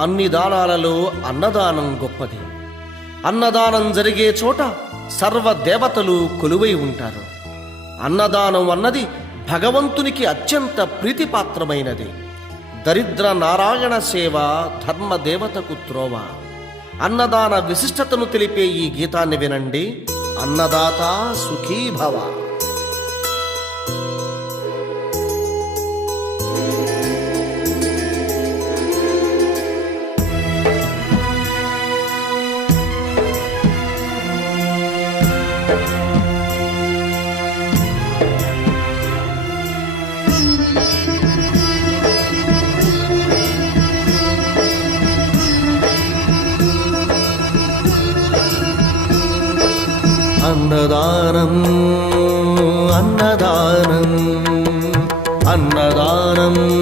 అన్ని దానాలలో అన్నదానం గొప్పది. అన్నదానం జరిగే చోట సర్వదేవతలు కొలువై ఉంటారు. అన్నదానం అన్నది భగవంతునికి అత్యంత ప్రీతిపాత్రమైనది. దరిద్ర నారాయణ సేవ ధర్మదేవతకు త్రోవ. అన్నదాన విశిష్టతను తెలిపే ఈ గీతాన్ని వినండి. అన్నదాత సుఖీభవ. అన్నదానం అన్నదానం అన్నదానం